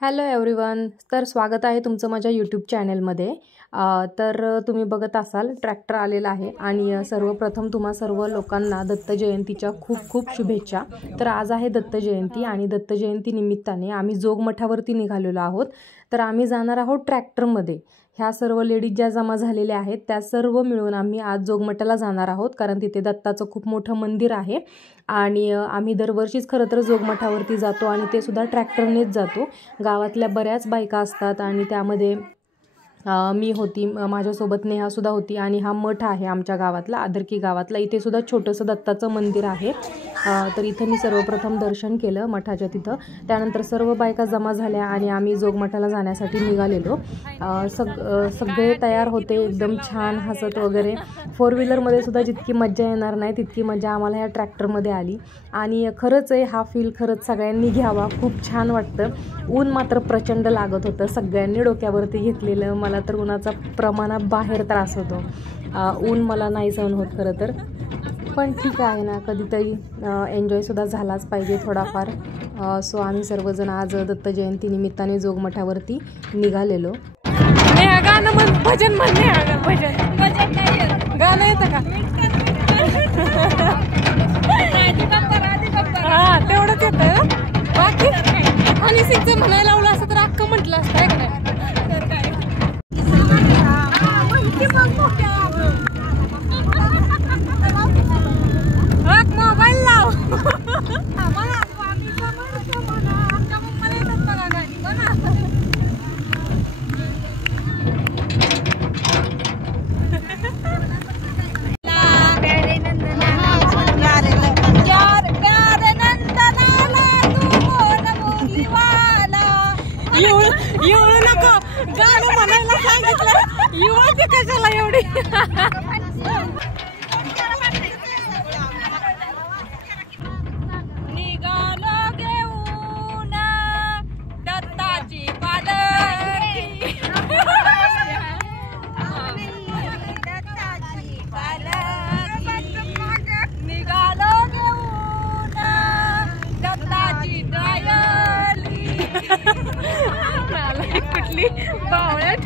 Hello everyone. तर स्वागत आहे तुमचं माझ्या यूट्यूब चॅनलमध्ये. तर तुम्ही बघत असाल ट्रॅक्टर आलेला आहे आणि सर्वप्रथम तुम्हा सर्व लोकांना दत्त जयंतीच्या खूप खूप शुभेच्छा. तर आज आहे दत्त जयंती आणि दत्त जयंती निमित्ताने आम्ही जोगमठावरती निघालेलो आहोत. तर आम्ही जाणार आहोत ट्रॅक्टरमध्ये. ह्या सर्व लेडीज ज्या जमा झालेल्या आहेत त्या सर्व मिळून आम्ही आज जोगमठाला जाणार आहोत, कारण तिथे दत्ताचं खूप मोठं मंदिर आहे आणि आम्ही दरवर्षीच खरं तर जोगमठावरती जातो आणि ते सुद्धा ट्रॅक्टरनेच जातो. गावातल्या बऱ्याच बायका असतात आणि त्यामध्ये मी होती, माझ्यासोबत नेहासुद्धा होती आणि हा मठ आहे आमच्या गावातला, आदरकी गावातला. इथे सुद्धा छोटंसं दत्ताचं मंदिर आहे. तर इथं मी सर्वप्रथम दर्शन केलं मठाच्या तिथं. त्यानंतर सर्व बायका जमा झाल्या आणि आम्ही जोगमठाला जाण्यासाठी निघालेलो. सगळे तयार होते एकदम छान हसत वगैरे. फोर व्हीलरमध्ये सुद्धा जितकी मज्जा येणार नाही तितकी मज्जा आम्हाला ह्या ट्रॅक्टरमध्ये आली आणि खरंच आहे हा फील खरंच सगळ्यांनी घ्यावा, खूप छान वाटतं. ऊन मात्र प्रचंड लागत होतं, सगळ्यांनी डोक्यावरती घेतलेलं. मला तर उन्हाचा प्रमाणाबाहेर त्रास होतो. ऊन मला नाही सहन होत खरं तर, पण ठीक आहे ना, कधीतरी एन्जॉयसुद्धा झालाच पाहिजे थोडाफार. सो आम्ही सर्वजण आज दत्त जयंती निमित्ताने जोगमठावरती निघालेलो. गाणं म्हण, भजन म्हणणे, गाणं येतं का? हा तेवढंच येतं, बाकी आणि सिंगचं म्हणायला लावलं असं तर अख्खं म्हटलं असतं आहे का नाही? मोबाईल लाव. एवढं नको गाणं म्हणायला सांगितलं, एवढं कशाला एवढी. निघालो घेऊन दत्ताची पालखी, निघालो घेऊन दत्ताची डायली. कुठली बावळ्यात.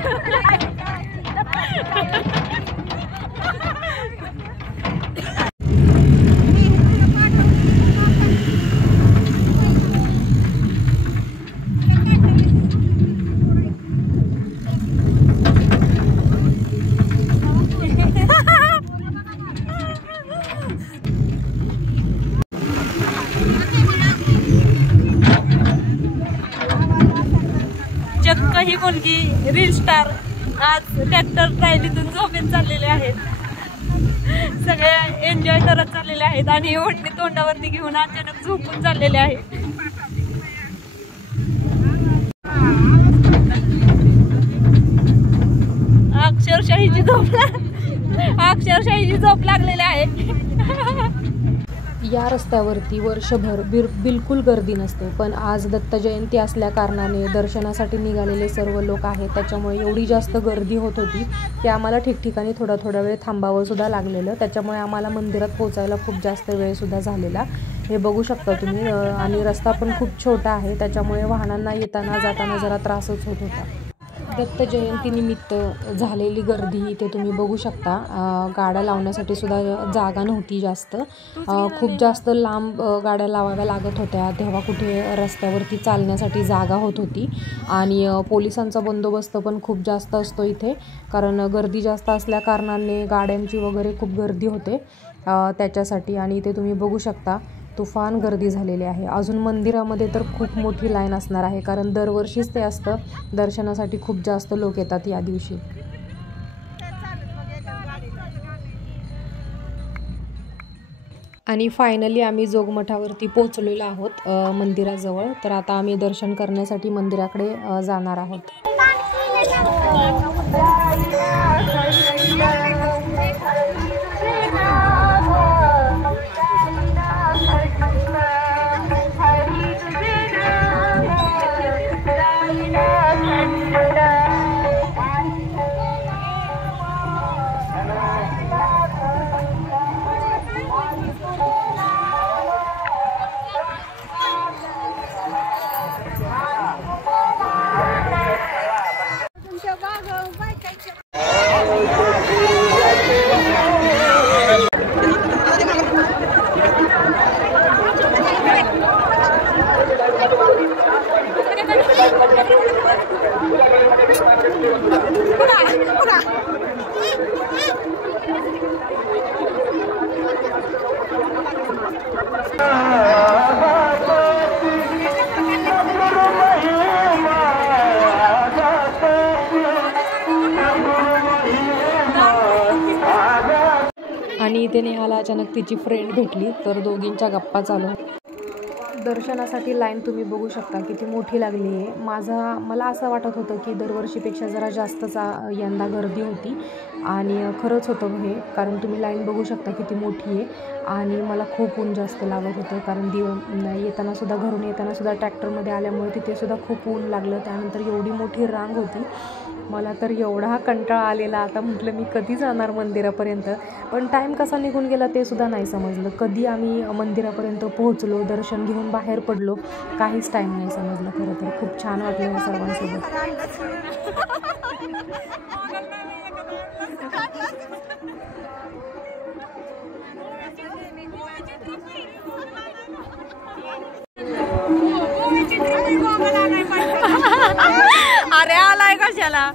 चक्क ही मुलगी रील स्टार आज ट्रॅक्टर ट्रायलीतून झोपेत चाललेले आहेत. सगळे एन्जॉय करत चाललेले आहेत आणि ओढणी तोंडावरती घेऊन अचानक झोपून चाललेले आहेत. अक्षरशाहीची झोप लागलेली आहे. या रस्त्यावरती वर्षभर बिलकुल गर्दी नसते, पण आज दत्त जयंती असल्या कारणाने दर्शनासाठी निघालेले सर्व लोक आहेत, त्याच्यामुळे एवढी जास्त गर्दी होत होती की आम्हाला ठिकठिकाणी थोडा वेळ थांबावं सुद्धा लागलेलं. त्याच्यामुळे आम्हाला मंदिरात पोचायला खूप जास्त वेळसुद्धा झालेला, हे बघू शकता तुम्ही. आणि रस्ता पण खूप छोटा आहे, त्याच्यामुळे वाहनांना येताना जाताना जरा त्रासच होत होता. दत्त जयंतीनिमित्त झालेली गर्दी इथे तुम्ही बघू शकता. गाड्या लावण्यासाठी सुद्धा जागा नव्हती जास्त, खूप जास्त लांब गाड्या लावाव्या लागत होत्या. तेव्हा कुठे रस्त्यावरती चालण्यासाठी जागा होत होती आणि पोलिसांचा बंदोबस्त पण खूप जास्त असतो इथे, कारण गर्दी जास्त असल्या कारणाने गाड्यांची वगैरे खूप गर्दी होते त्याच्यासाठी. आणि इथे तुम्ही बघू शकता तुफान गर्दी झालेली आहे. अजून मंदिरामध्ये तर खूप मोठी लाईन असणार आहे, कारण दरवर्षीच ते असतं. दर्शनासाठी खूप जास्त लोक येतात या दिवशी. आणि फायनली आम्ही जोगमठावरती पोहोचलेलो आहोत मंदिराजवळ. तर आता आम्ही दर्शन करण्यासाठी मंदिराकडे जाणार आहोत. इथे नेहाला अचानक तिची फ्रेंड भेटली, तर दोघींच्या गप्पा चालू. दर्शनासाठी लाईन तुम्ही बघू शकता किती मोठी लागली आहे. मला असं वाटत होतं की दरवर्षीपेक्षा जरा जास्तच यंदा गर्दी होती आणि खरंच होतं हे, कारण तुम्ही लाईन बघू शकता किती मोठी आहे. आणि मला खूप ऊन जास्त लागत होतं, कारण घरून येतानासुद्धा ट्रॅक्टरमध्ये आल्यामुळे तिथेसुद्धा खूप ऊन लागलं. त्यानंतर एवढी मोठी रांग होती. मला तर एवढा कंटाळा आलेला. आता म्हटलं मी कधी जाणार मंदिरापर्यंत, पण टाईम कसा निघून गेला ते सुद्धा नाही समजलं. कधी आम्ही मंदिरापर्यंत पोहोचलो, दर्शन घेऊन बाहेर पडलो, काहीच टाईम नाही समजलं. खरं तर खूप छान वाटलं या सर्वांसोबत. अरे आलाय कशाला.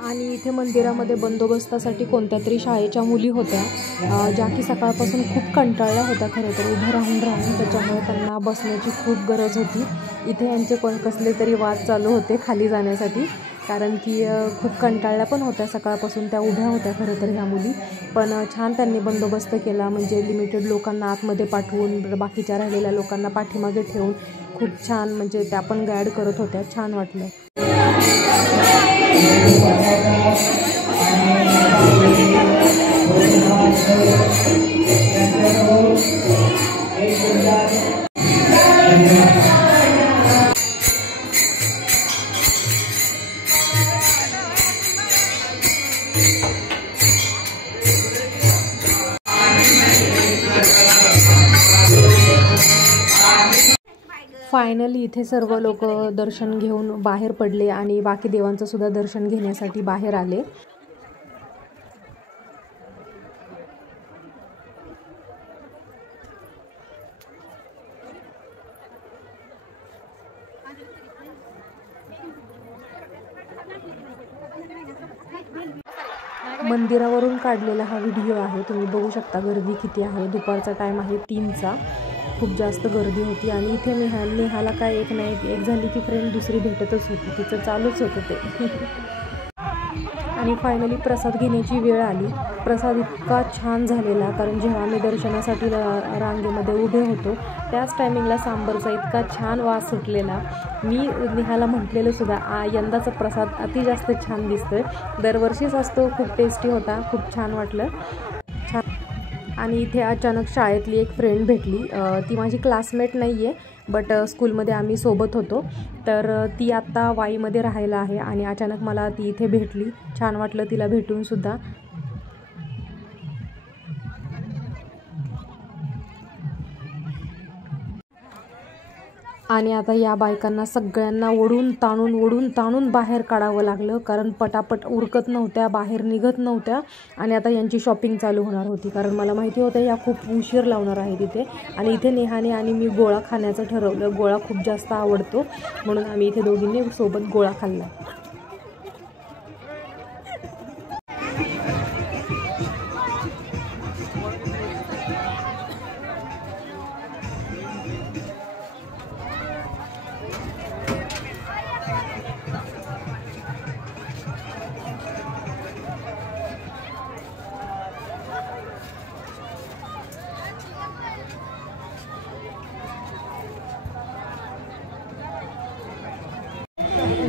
आणि इथे मंदिरामध्ये बंदोबस्तासाठी कोणत्या तरी शाळेच्या मुली होत्या, ज्या की सकाळपासून खूप कंटाळल्या होत्या खरं तर उभं राहून. त्याच्यामुळे त्यांना बसण्याची खूप गरज होती. इथे यांचे कसले तरी वाद चालू होते खाली जाण्यासाठी, कारण की खूप कंटाळल्या पण होत्या सकाळपासून. त्या उभ्या होत्या खरं तर ह्या मुली. पण छान त्यांनी बंदोबस्त केला, म्हणजे लिमिटेड लोकांना आतमध्ये पाठवून बाकीच्या राहिलेल्या लोकांना पाठीमागे ठेवून खूप छान, म्हणजे त्या पण गाईड करत होत्या. छान वाटलं. फायनली इथे सर्व लोक दर्शन घेऊन बाहेर पडले आणि बाकी देवांचं सुद्धा दर्शन घेण्यासाठी बाहेर आले. मंदिरावरून काढलेला हा व्हिडिओ आहे, तुम्ही बघू शकता गर्दी किती आहे. दुपारचा टाईम आहे 3चा. खूप जास्त गर्दी होती आणि इथे नेहाला काय एक नाही एक झाली की फ्रेंड दुसरी भेटतच होती, तिचं चालूच होतं ते. आणि फायनली प्रसाद घेण्याची वेळ आली. प्रसाद इतका छान झालेला, कारण जेव्हा आम्ही दर्शनासाठी रांगेमध्ये उभे होतो त्याच टायमिंगला सांबरचा इतका छान वास सुटलेला. मी नेहाला म्हटलेलं सुद्धा यंदाचा प्रसाद अति जास्त छान दिसतोय. दरवर्षीच असतो, खूप टेस्टी होता, खूप छान वाटलं. आणि इथे अचानक शाळेतली एक फ्रेंड भेटली. ती माझी क्लासमेट नाही आहे, बट स्कूलमध्ये आम्ही सोबत होतो. तर ती आत्ता वाईमध्ये राहायला आहे आणि अचानक मला ती इथे भेटली. छान वाटलं तिला भेटूनसुद्धा. आणि आता या बायकांना सगळ्यांना ओढून ताणून बाहेर काढावं लागलं, कारण पटापट उरकत नव्हत्या, बाहेर निघत नव्हत्या. आणि आता यांची शॉपिंग चालू होणार होती, कारण मला माहिती होतं या खूप उशीर लावणार आहे तिथे. आणि इथे नेहाने आणि मी गोळा खाण्याचं ठरवलं. गोळा खूप जास्त आवडतो, म्हणून आम्ही इथे दोघींनी सोबत गोळा खाल्ला.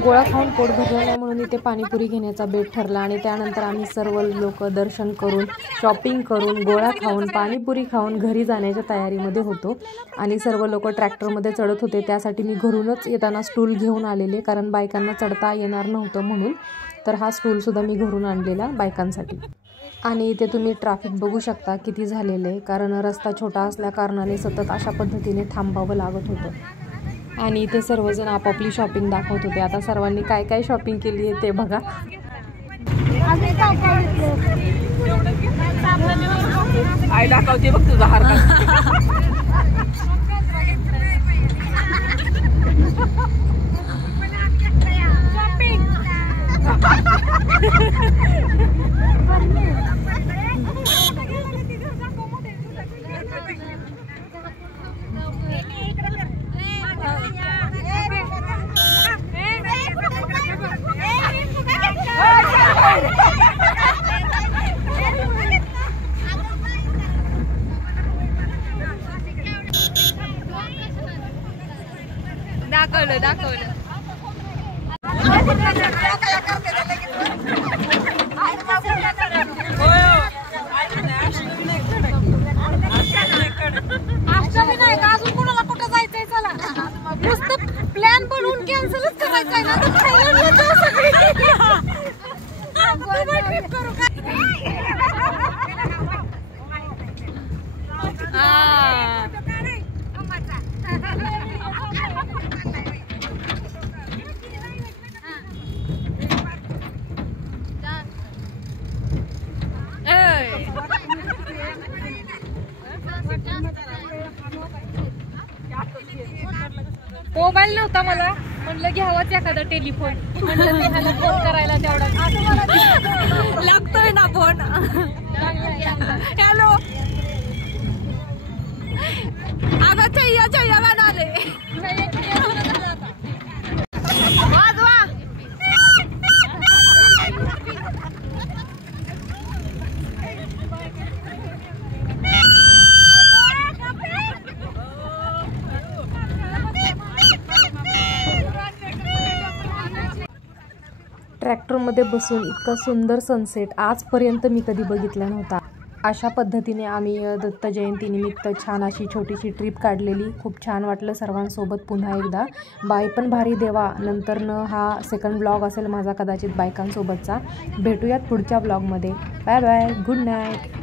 गोळा खाऊन पोट भरलं नाही म्हणून इथे पाणीपुरी घेण्याचा बेत ठरला. आणि त्यानंतर आम्ही सर्व लोक दर्शन करून, शॉपिंग करून, गोळा खाऊन, पाणीपुरी खाऊन घरी जाण्याच्या तयारीमध्ये होतो. आणि सर्व लोक ट्रॅक्टरमध्ये चढत होते. त्यासाठी मी घरूनच येताना स्टूल घेऊन आलेले, कारण बायकांना चढता येणार नव्हतं म्हणून. तर हा स्टूलसुद्धा मी घरून आणलेला बायकांसाठी. आणि इथे तुम्ही ट्रॅफिक बघू शकता किती झालेलं आहे, कारण रस्ता छोटा असल्या कारणाने सतत अशा पद्धतीने थांबावं लागत होतं. आणि इथे सर्वजण आपापली शॉपिंग दाखवत होते. आता सर्वांनी काय काय शॉपिंग केली आहे ते बघा. आई दाखवते बघ तुझा हार दाखवलं अष्टमी नाही का अजून कोणाला कुठं जायचंय चला नुसतं प्लॅन बनवून कॅन्सलच करायचंय ना मोबाईल नव्हता मला म्हणलं घ्यावाच एखादा टेलिफोन म्हणलं त्याला फोन करायला तेवढा लागतोय ना फोन हॅलो अगं चैया म्हणाले वाजवा ट्रॅक्टरमध्ये बसून इतका सुंदर सनसेट आजपर्यंत मी कधी बघितला नव्हता. अशा पद्धतीने आम्ही दत्त जयंतीनिमित्त छान अशी छोटीशी ट्रिप काढलेली. खूप छान वाटलं सर्वांसोबत पुन्हा एकदा. बाय पण भारी देवा. नंतरनं हा सेकंड ब्लॉग असेल माझा कदाचित बायकांसोबतचा. भेटूयात पुढच्या ब्लॉगमध्ये. Bye bye. Good night.